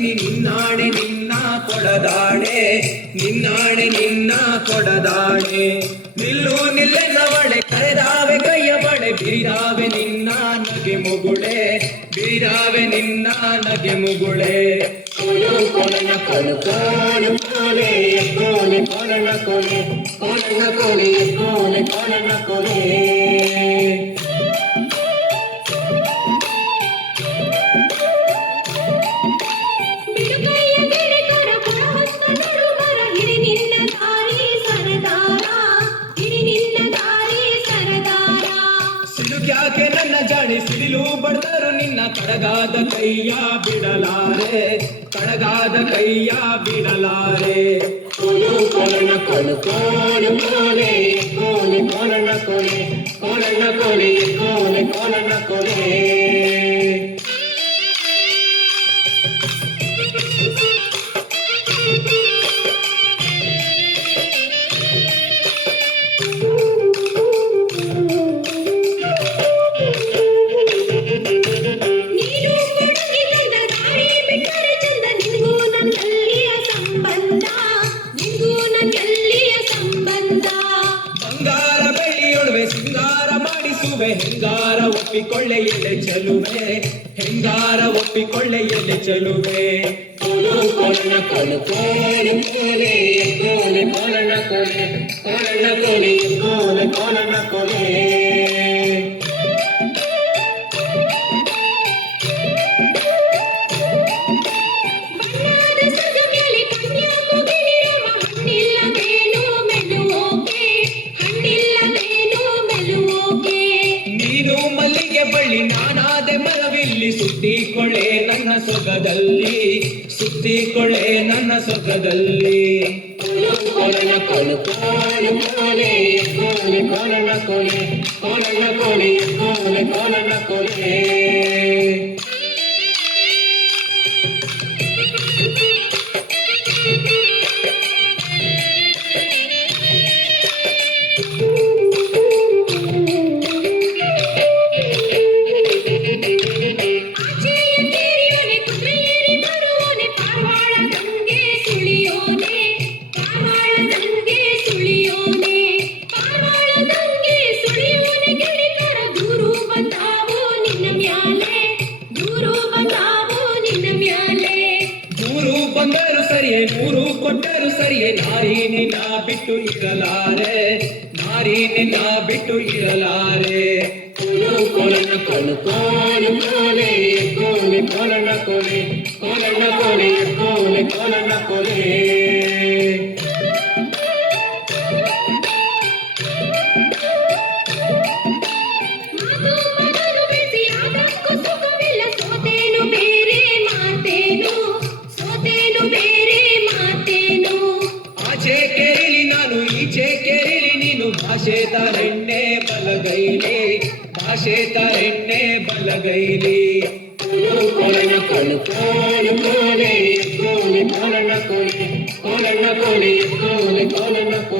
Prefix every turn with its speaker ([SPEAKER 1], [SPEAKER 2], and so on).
[SPEAKER 1] ಮಾಡ್ತೀನಿ ನಿನ್ನಾಣೆ ನಿನ್ನ ಕೊಡದಾಣೆ ನಿನ್ನಾಣೆ ನಿನ್ನ ಕೊಡದಾಣೆ ನಿಲ್ಲು ನಿಲ್ಲೆನವಳೆ ಕರೆದಾವೆ ಕೈಯ ಬಳೆ ಬಿರಿದಾವೆ ನಿನ್ನ ನಗೆ ಮುಗುಳೆ ಬಿರಿದಾವೆ ನಿನ್ನ ನಗೆ ಮುಗುಳೆ.
[SPEAKER 2] ಕೊಲು ಕೊಲನ ಕೊಲು ಕೋಲು ಕೋಲೆ ಕೋಲೆ ಕೊಲನ ಕೊಲೆ ಕೊಲನ ಕೊಲೆ ಕೊಲೆ.
[SPEAKER 3] ನನ್ನ
[SPEAKER 1] ಜಾಣಿ ಸಿಡಿಲು ಬಡ್ತರು ನಿನ್ನ ಕಡಗಾದ ಕೈಯ ಬಿಡಲಾರೆ. ಕಡಗಾದ ಕೈಯ ಬಿಡಲಾರೆ.
[SPEAKER 2] ಕೊಲು ಕೊಲನ ಕೊಲು ಕೋಲು ಕೋಲೆ ಕೋಲೆ ಕೊಲನ ಕೊಲೆ ಕೊಲನ ಕೊಲೆ, ಕೋಲೆ ಕೊಲನ ಕೊಲೆ.
[SPEAKER 1] ಬೆಳ್ಳಿಯೊಡವೆ ಸಿಂಗಾರ ಮಾಡಿಸುವೆ ಹೆಂಗಾರ ಒಪ್ಪಿಕೊಳ್ಳೆ ಎಲೆ ಚೆಲುವೆ ಹೆಂಗಾರ ಒಪ್ಪಿಕೊಳ್ಳೆ ಎಲೆ ಚೆಲುವೆ
[SPEAKER 2] ಕೊಲು ಕೊಲನ ಕೊಲು ಕೋಲು ಕೋಲೆ ಕೋಲೆ ಕೊಲನ ಕೊಲೆ ಕೊಲನ ಕೊಲೆ ಕೋಲೆ ಕೊಲನ ಕೊಲೆ
[SPEAKER 1] ಬಳ್ಳಿ ಮರವಿಲ್ಲಿ ಸುತ್ತಿಕೊಳ್ಳೆ ನನ್ನ ಸೊಗದಲ್ಲಿ ಸುತ್ತಿಕೊಳ್ಳೆ ನನ್ನ ಸೊಗದಲ್ಲಿ
[SPEAKER 2] ಕೊಳೆ ಕೊಳೆ ಕೊಳೆ ಕೋಲು ಕೋಲೆ ಕೊಳೆ ಕೊಳೆ ಕೊಲೆ ಕೊಳೆ ಕೊಲೆ ಕೋಲೆ ಕೊಲನ
[SPEAKER 1] ಬಂದರು ಸರಿಯೇ ನೂರು ಕೊಟ್ಟರು ಸರಿಯೇ ನಾರಿ ನಿನ್ನ ಬಿಟ್ಟು ಇರಲಾರೆ ನಾರಿ ನಿನ್ನ ಬಿಟ್ಟು ಇರಲಾರೆ
[SPEAKER 2] ಕೊಲು ಕೊಲನ ಕೊಲು ಕೋಲು ಕೋಲೆ ಕೋಲೆ ಕೊಲನ ಕೊಲೆ ಕೊಲನ ಕೊಲೆ ಕೋಲೆ ಕೊಲನ ಕೊಲೆ
[SPEAKER 1] ಕೇರಿಲಿ ನಾನು ಈಚೆ ಕೇಳಿ ನೀನು ಭಾಷೆ ತಾರೆಣ್ಣೆ ಬಲಗೈಲಿ, ಭಾಷೆ ತಾರೆಣ್ಣೆ ಬಲಗೈಲಿ.
[SPEAKER 2] ಕೋಲನ ಕೋಳು ಕೋಲು ಕೋಲೆ ಕೋಲೆ ಕೊಲನ ಕೊಲೆ ಕೊಲನ ಕೋಳಿ ಕೋಲೆ ಕೊಲನ ಕೊಲೆ.